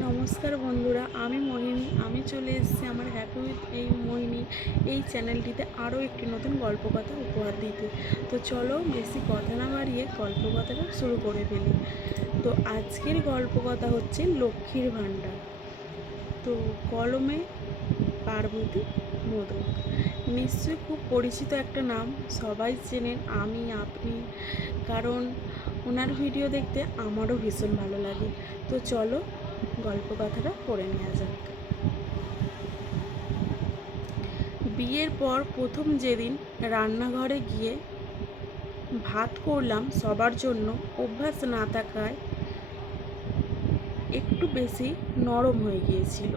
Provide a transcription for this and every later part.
নমস্কার বন্ধুরা, আমি মোহিনী। আমি চলে এসেছি আমার হ্যাপি উইথ এই মোহিনী এই চ্যানেলটিতে আরও একটি নতুন গল্প কথা উপহার দিতে। তো চলো বেশি কথা না বাড়িয়ে গল্প কথাটা শুরু করে ফেলি। তো আজকের গল্প কথা হচ্ছে লক্ষ্মীর ভাণ্ডার। তো কলমে পার্বতী মোদক। নিশ্চয়ই খুব পরিচিত একটা নাম, সবাই চেনেন আমি, আপনি, কারণ ওনার ভিডিও দেখতে আমারও ভীষণ ভালো লাগে। তো চলো গল্প কথাটা পড়ে নেওয়া যাক। বিয়ের পর প্রথম যেদিন রান্নাঘরে গিয়ে ভাত করলাম সবার জন্য, অভ্যাস না থাকায় একটু বেশি নরম হয়ে গিয়েছিল।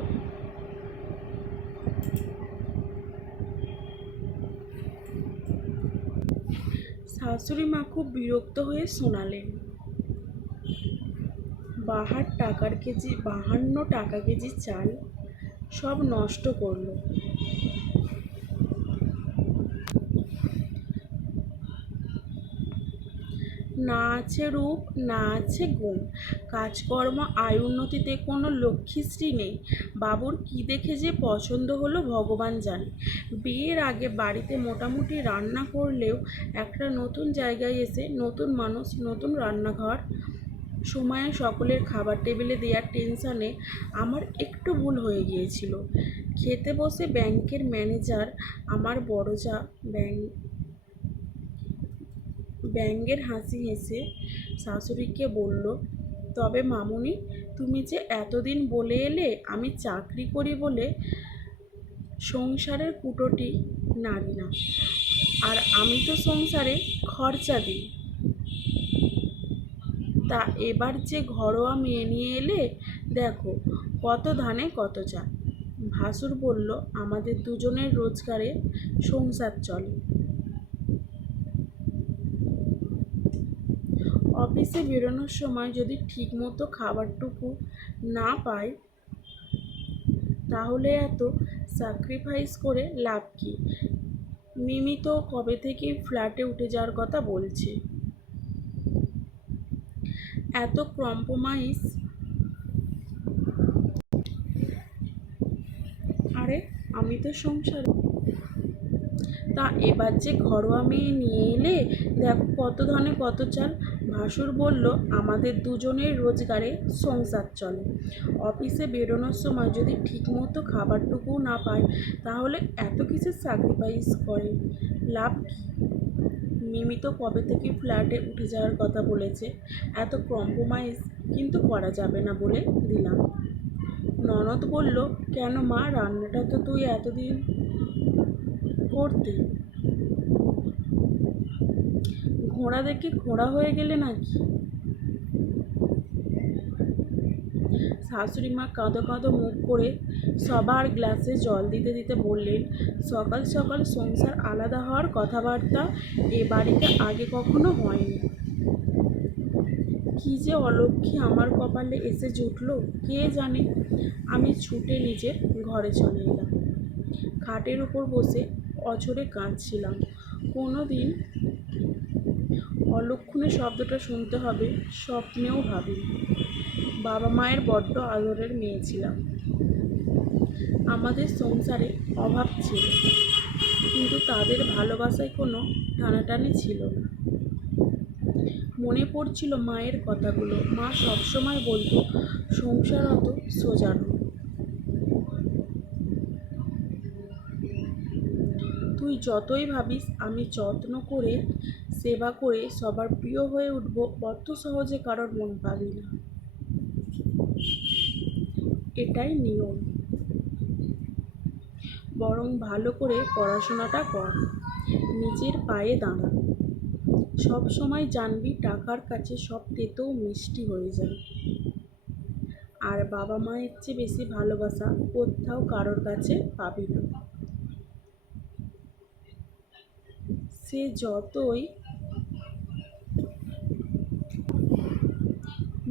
শাশুড়ি মা খুব বিরক্ত হয়ে শোনালেন। বাহার টাকার কেজি, বাহান্ন টাকা কেজি চাল সব নষ্ট করল। না আছে রূপ, না আছে গুণ। কাজকর্ম, আয় উন্নতিতে কোনো লক্ষ্মীশ্রী নেই। বাবুর কি দেখে যে পছন্দ হলো ভগবান জানে। বিয়ের আগে বাড়িতে মোটামুটি রান্না করলেও একটা নতুন জায়গায় এসে নতুন মানুষ, নতুন রান্নাঘর সময়ে সকলের খাবার টেবিলে দেওয়ার টেনশানে আমার একটু ভুল হয়ে গিয়েছিল। খেতে বসে ব্যাংকের ম্যানেজার আমার বড় যা ব্যাংক ব্যঙ্গের হাসি হেসে শাশুড়িকে বলল, তবে মামুনি, তুমি যে এতদিন বলে এলে আমি চাকরি করি বলে সংসারের কুটোটি নাড়ি না। আর আমি তো সংসারে খরচা দিই। তা এবার যে ঘরোয়া মেয়ে নিয়ে এলে, দেখো, কত ধানে কত চাল। ভাসুর বলল, আমাদের দুজনের রোজগারে সংসার চলে। অফিসে বেরোনোর সময় যদি ঠিকমতো খাবারটুকু না পাই, তাহলে এত স্যাক্রিফাইস করে লাভ কী? মিমি তো কবে থেকেই ফ্ল্যাটে উঠে যাওয়ার কথা বলছে। এত কম্প্রোমাইজ আরে, আমি তো সংসার। তা এবার যে ঘরোয়া মেয়ে নিয়ে এলে, দেখো কত ধনে কত চাল। ভাসুর বলল, আমাদের দুজনের রোজগারে সংসার চলে। অফিসে বেরোনোর সময় যদি ঠিকমতো খাবারটুকু না পায়, তাহলে এত কিছু স্যাক্রিফাইস করে? লাভ কী? মিমি তো কবে থেকে ফ্ল্যাটে উঠে যাওয়ার কথা বলেছে, এত কম্প্রোমাইজ কিন্তু করা যাবে না বলে দিলাম। ননদ বলল, কেন মা, রান্নাটা তো তুই এতদিন করতে। ঘোড়া দেখে ঘোড়া হয়ে গেলে নাকি? শাশুড়ি মা কাঁদো কাঁদো মুখ করে সবার গ্লাসে জল দিতে দিতে বললেন, সকাল সকাল সংসার আলাদা হওয়ার কথাবার্তা এ বাড়িতে আগে কখনো হয়নি। কী যে অলক্ষী আমার কপালে এসে জুটলো, কে জানে? আমি ছুটে নিজের ঘরে চলে এলাম। খাটের উপর বসে অঝরে কাঁদছিলাম। কোনো দিন অলক্ষণে শব্দটা শুনতে হবে, স্বপ্নেও ভাবিনি। বাবা মায়ের বড্ড আদরের মেয়ে ছিলাম। আমাদের সংসারে অভাব ছিল, কিন্তু তাদের ভালোবাসায় কোনো টানাটানি ছিল না। মনে পড়ছিল মায়ের কথাগুলো। মা সবসময় বলতো, সংসার অত সোজানো তুই যতই ভাবিস আমি যত্ন করে, সেবা করে সবার প্রিয় হয়ে উঠব, অত সহজে কারোর মন পাবি না। এটাই নিয়ম। বরং ভালো করে পড়াশোনাটা কর। নিজের পায়ে দাঁড়া। সব সময় জানবি টাকার কাছে সব তেতেও মিষ্টি হয়ে যায়। আর বাবা মায়ের চেয়ে বেশি ভালোবাসা কোথাও কারোর কাছে পাবি না। সে যতই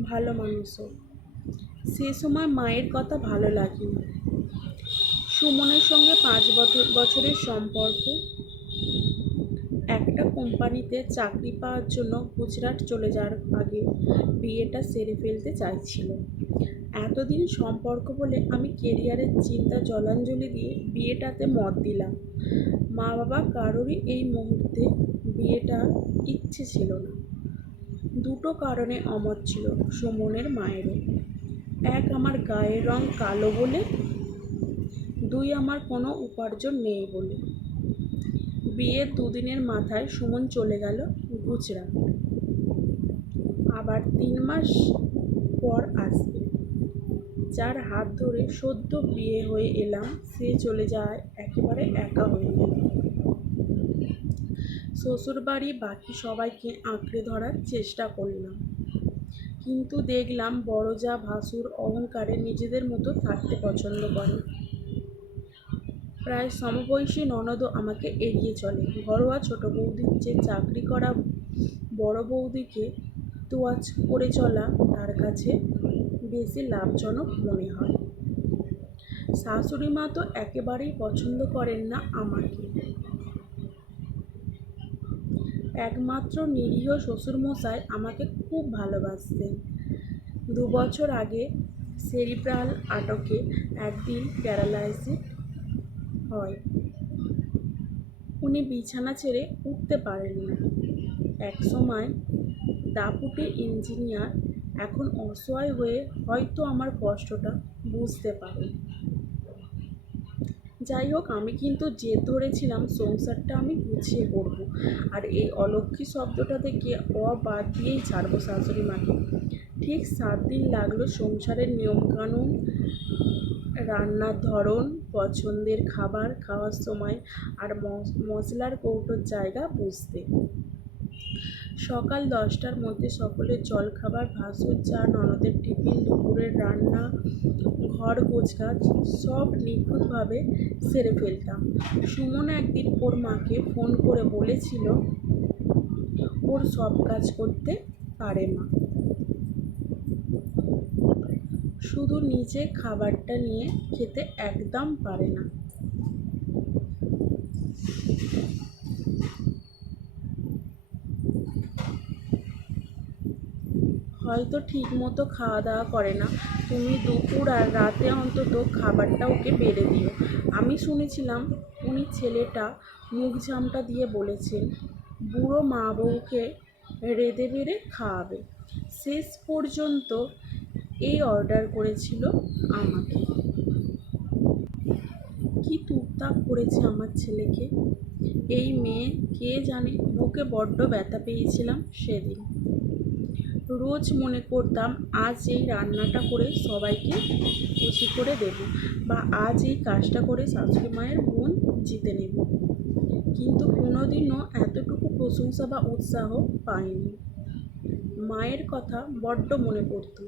ভালো মানুষ হোক সে সময় মায়ের কথা ভালো লাগেনি। সুমনের সঙ্গে পাঁচ বছর বছরের সম্পর্ক। একটা কোম্পানিতে চাকরি পাওয়ার জন্য গুজরাট চলে যাওয়ার আগে বিয়েটা সেরে ফেলতে চাইছিল। এতদিন সম্পর্ক বলে আমি কেরিয়ারের চিন্তা জলাঞ্জলি দিয়ে বিয়েটাতে মত দিলাম। মা বাবা কারোরই এই মুহূর্তে বিয়েটা ইচ্ছে ছিল না। দুটো কারণে অমত ছিল সুমনের মায়েরও। এক আমার গায়ের রং কালো বলে, দুই আমার কোনো উপার্জন নেই বলে। বিয়ের দুদিনের মাথায় সুমন চলে গেল গুজরাট। আবার তিন মাস পর আসবে। যার হাত ধরে সদ্য বিয়ে হয়ে এলাম, সে চলে যায় একেবারে একা হয়ে গেল। শ্বশুরবাড়ি বাকি সবাইকে আঁকড়ে ধরার চেষ্টা করলাম। কিন্তু দেখলাম বড় যা ভাসুর অহংকারে নিজেদের মতো থাকতে পছন্দ করে। প্রায় সমবয়সী ননদও আমাকে এড়িয়ে চলে। ঘরোয়া ছোট বৌদির যে চাকরি করা বড় বৌদিকে তোয়াজ করে চলা তার কাছে বেশি লাভজনক মনে হয়। শাশুড়ি মা তো একেবারেই পছন্দ করেন না আমাকে। একমাত্র নিরীহ শ্বশুরমশাই আমাকে খুব ভালোবাসতেন। দু বছর আগে সেরিব্রাল আটকে একদিন প্যারালাইসিস হয়। উনি বিছানা ছেড়ে উঠতে পারেন না। এক সময় দাপুটে ইঞ্জিনিয়ার এখন অসহায় হয়ে হয়তো আমার কষ্টটা বুঝতে পারে। যাই হোক, আমি কিন্তু যে ধরেছিলাম সংসারটা আমি গুছিয়ে করব। আর এই অলক্ষী শব্দটা থেকে অ বাদ দিয়েই ছাড়বো শাশুড়ি মাকে। ঠিক সাত দিন লাগল সংসারের নিয়মকানুন, রান্নার ধরন, পছন্দের খাবার, খাওয়ার সময় আর মশলার কৌটোর জায়গা বুঝতে। সকাল দশটার মধ্যে সকলের জলখাবার, ভাসুর চা, ননদের টিফিন, দুপুরের রান্না, ঘর গোছগাছ সব নিখুঁতভাবে সেরে ফেলতাম। সুমন একদিন ওর মাকে ফোন করে বলেছিল, ওর সব কাজ করতে পারে মা। শুধু নিজে খাবারটা নিয়ে খেতে একদম পারে না। হয়তো ঠিক মতো খাওয়া দাওয়া করে না। তুমি দুপুর আর রাতে অন্তত খাবারটা ওকে বেড়ে দিও। আমি শুনেছিলাম উনি ছেলেটা মুখ ঝামটা দিয়ে বলেছেন, বুড়ো মা বউকে রেঁধে বেড়ে খাওয়াবে। শেষ পর্যন্ত এই অর্ডার করেছিল আমাকে। কি তুপতাপ করেছে আমার ছেলেকে? এই মেয়ে, কে জানে? বুকে বড্ড ব্যথা পেয়েছিলাম সেদিন। রোজ মনে করতাম, আজ এই রান্নাটা করে সবাইকে খুশি করে দেব বা আজ এই কাজটা করে শাশুড়ি মায়ের মন জিতে নেব। কিন্তু কোনোদিনও এতটুকু প্রশংসা বা উৎসাহ পাইনি। মায়ের কথা বড্ড মনে পড়তো।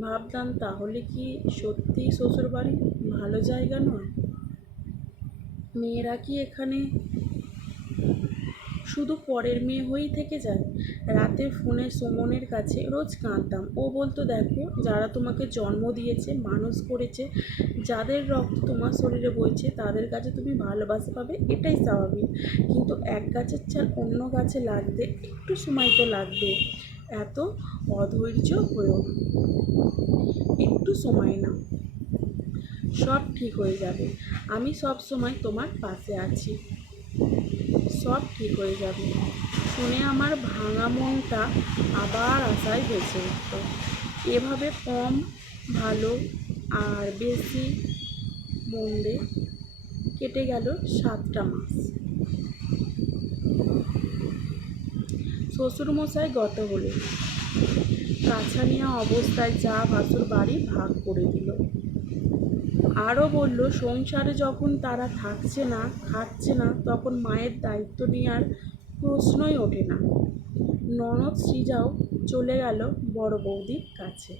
ভাবতাম, তাহলে কি সত্যি শ্বশুরবাড়ি ভালো জায়গা নয়? মেয়েরা কি এখানে শুধু পরের মেয়ে হয়েই থেকে যায়। রাতে ফোনে সুমনের কাছে রোজ কাঁদতাম। ও বলতো, দেখো, যারা তোমাকে জন্ম দিয়েছে, মানুষ করেছে, যাদের রক্ত তোমার শরীরে বইছে, তাদের কাছে তুমি ভালোবাসা পাবে, এটাই স্বাভাবিক। কিন্তু এক গাছের চাল অন্য গাছে লাগতে একটু সময় তো লাগবে। এত অধৈর্য হয়েও না। একটু সময় না সব ঠিক হয়ে যাবে। আমি সব সময় তোমার পাশে আছি। সব ঠিক হয়ে যাবে? শুনে আমার ভাঙা মনটা আবার আশায় বেঁচে উঠত এভাবে কম, ভালো আর বেশি মন্দে কেটে গেল সাতটা মাস। শ্বশুরমশাই গত হলেন। কাছানিয়া অবস্থায় যা ভাসুর বাড়ি ভাগ করে দিল। আরও বলল, সংসারে যখন তারা থাকছে না, খাচ্ছে না, তখন মায়ের দায়িত্ব নেওয়ার প্রশ্নই ওঠে না। ননদ সৃজাও চলে গেল বড় বৌদির কাছে।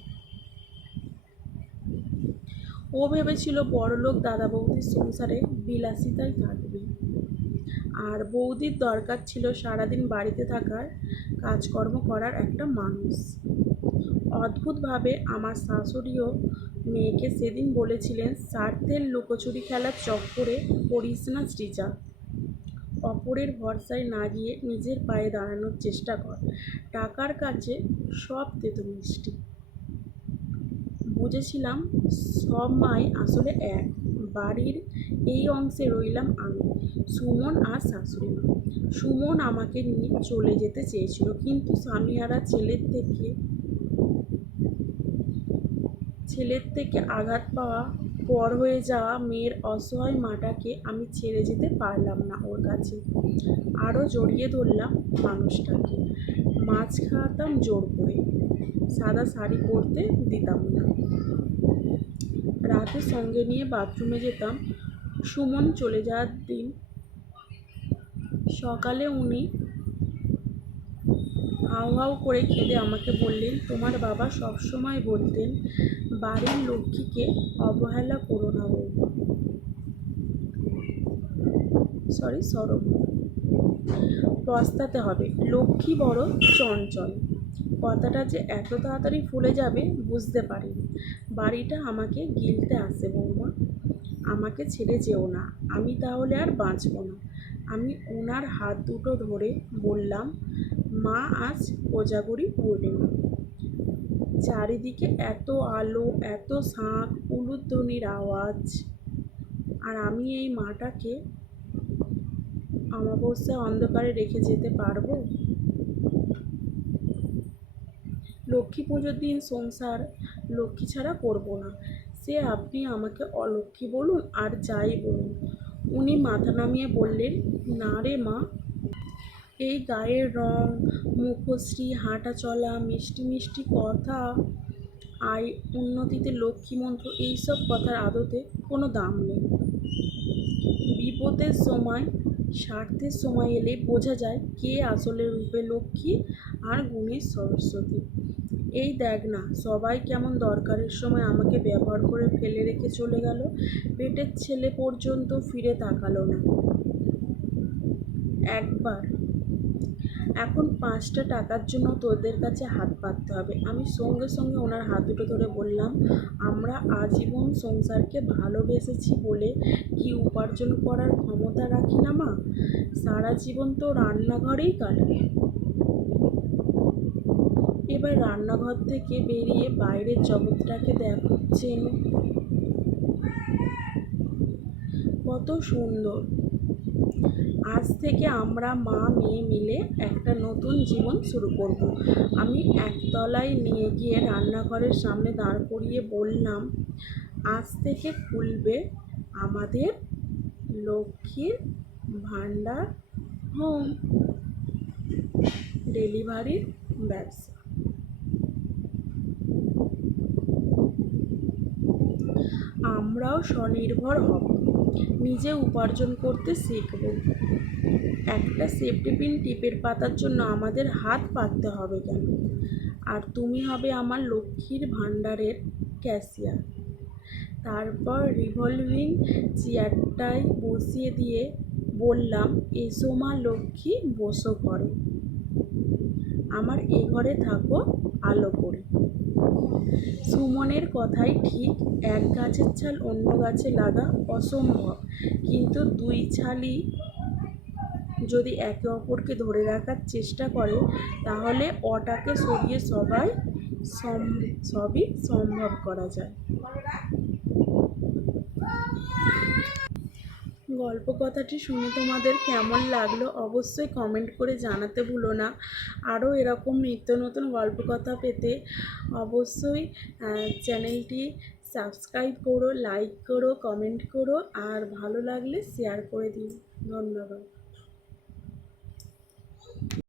ও ভেবেছিল বড়লোক দাদা বৌদির সংসারে বিলাসিতাই থাকবে। আর বৌদির দরকার ছিল সারাদিন বাড়িতে থাকার, কাজকর্ম করার একটা মানুষ। অদ্ভুতভাবে আমার শাশুড়িও মেয়েকে সেদিন বলেছিলেন স্বার্থের লুকোচুরি খেলার চক্করে পড়িস না সৃজা অপরের ভরসায় না গিয়ে নিজের পায়ে দাঁড়ানোর চেষ্টা কর। টাকার কাছে সব তেতো মিষ্টি। বুঝেছিলাম সব মাই আসলে এক। বাড়ির এই অংশে রইলাম আমি, সুমন আর শাশুড়ি মা। সুমন আমাকে নিয়ে চলে যেতে চেয়েছিল, কিন্তু স্বামীহারা ছেলের থেকে ছেলের থেকে আঘাত পাওয়া, পর হয়ে যাওয়া মেয়ের অসহায় মাটাকে আমি ছেড়ে যেতে পারলাম না ওর কাছে। আরও জড়িয়ে ধরলাম মানুষটাকে। মাছ খাওয়াতাম জোর করে। সাদা শাড়ি পরতে দিতাম না। রাতে সঙ্গে নিয়ে বাথরুমে যেতাম। সুমন চলে যাওয়ার দিন। সকালে উনি হাউ হাউ করে খেলে আমাকে বললেন, তোমার বাবা সবসময় বলতেন, বাড়ির লক্ষ্মীকে অবহেলা করো না বৌমা সরি সরব পস্তাতে হবে। লক্ষ্মী বড় চঞ্চল। কথাটা যে এত তাড়াতাড়ি ফুলে যাবে বুঝতে পারিনি। বাড়িটা আমাকে গিলতে আসে বৌমা। আমাকে ছেড়ে যেও না। আমি তাহলে আর বাঁচব না। আমি ওনার হাত দুটো ধরে বললাম মা আজ কোজাগরি পূর্ণিমা। চারিদিকে এত আলো, এত শাঁখ, উলুধ্বনির আওয়াজ। আর আমি এই মাটাকে অমাবস্যা অন্ধকারে রেখে যেতে পারব? লক্ষ্মী পুজোর দিন সংসার লক্ষ্মী ছাড়া করব না। সে আপনি আমাকে অলক্ষ্মী বলুন আর যাই বলুন। উনি মাথা নামিয়ে বললেন, না রে মা এই গায়ের রং, মুখশ্রী হাঁটা চলা মিষ্টি মিষ্টি কথা আয় উন্নতিতে লক্ষ্মী মন্ত্র, এইসব কথার আদতে কোনো দাম নেই। বিপদের সময়, স্বার্থের সময় এলে বোঝা যায় কে আসলে রূপে লক্ষ্মী আর গুণের সরস্বতী। এই দেখ না, সবাই কেমন দরকারের সময় আমাকে ব্যবহার করে ফেলে রেখে চলে গেল, পেটের ছেলে পর্যন্ত ফিরে তাকালো না। একবার এখন পাঁচটা টাকার জন্য তোদের কাছে হাত পাততে হবে। আমি সঙ্গে সঙ্গে ওনার হাত দুটো ধরে বললাম, আমরা আজীবন সংসারকে ভালোবেসেছি বলে কি উপার্জন করার ক্ষমতা রাখি না মা? সারা জীবন তো রান্নাঘরেই কাটবে এবার রান্নাঘর থেকে বেরিয়ে বাইরের জগৎটাকে দেখছেন কত সুন্দর। আজ থেকে আমরা মা, মেয়ে মিলে একটা নতুন জীবন শুরু করব। আমি একতলায় নিয়ে গিয়ে রান্নাঘরের সামনে দাঁড় করিয়ে বললাম, আজ থেকে খুলবে আমাদের লক্ষ্মীর ভাণ্ডার হোম ডেলিভারির ব্যবসা আমরাও স্বনির্ভর হব নিজে উপার্জন করতে শিখব। একটা সেফটি পিন টিপের পাতার জন্য আমাদের হাত পাততে হবে কেন? আর তুমি হবে আমার লক্ষ্মীর ভাণ্ডারের ক্যাশিয়ার তারপর রিভলভিং চেয়ারটায় বসিয়ে দিয়ে বললাম, এসো মা লক্ষ্মী, বসো ঘরে। আমার এ ঘরে থাকো আলো করে। সুমনের কথাই ঠিক, এক গাছের ছাল অন্য গাছে লাগা অসম্ভব। কিন্তু দুই ছালই যদি একে অপরকে ধরে রাখার চেষ্টা করে, তাহলে অটাকে সরিয়ে সবাই সবই সম্ভব করা যায়। গল্প কথাটি শুনে তোমাদের কেমন লাগল অবশ্যই কমেন্ট করে জানাতে ভুলো না। আরও এরকম নিত্য নতুন গল্প কথা পেতে অবশ্যই চ্যানেলটি সাবস্ক্রাইব করো লাইক করো কমেন্ট করো, আর ভালো লাগলে শেয়ার করে দিও। ধন্যবাদ।